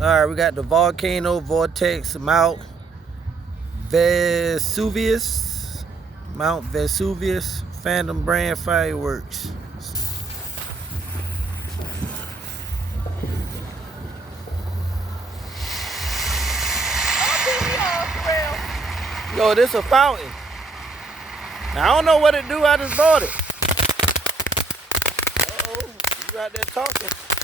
All right, we got the Volcano Vortex Mount Vesuvius. Mount Vesuvius Phantom brand fireworks. Yo, this a fountain. I don't know what it do. I just bought it. Uh-oh, you out there talking.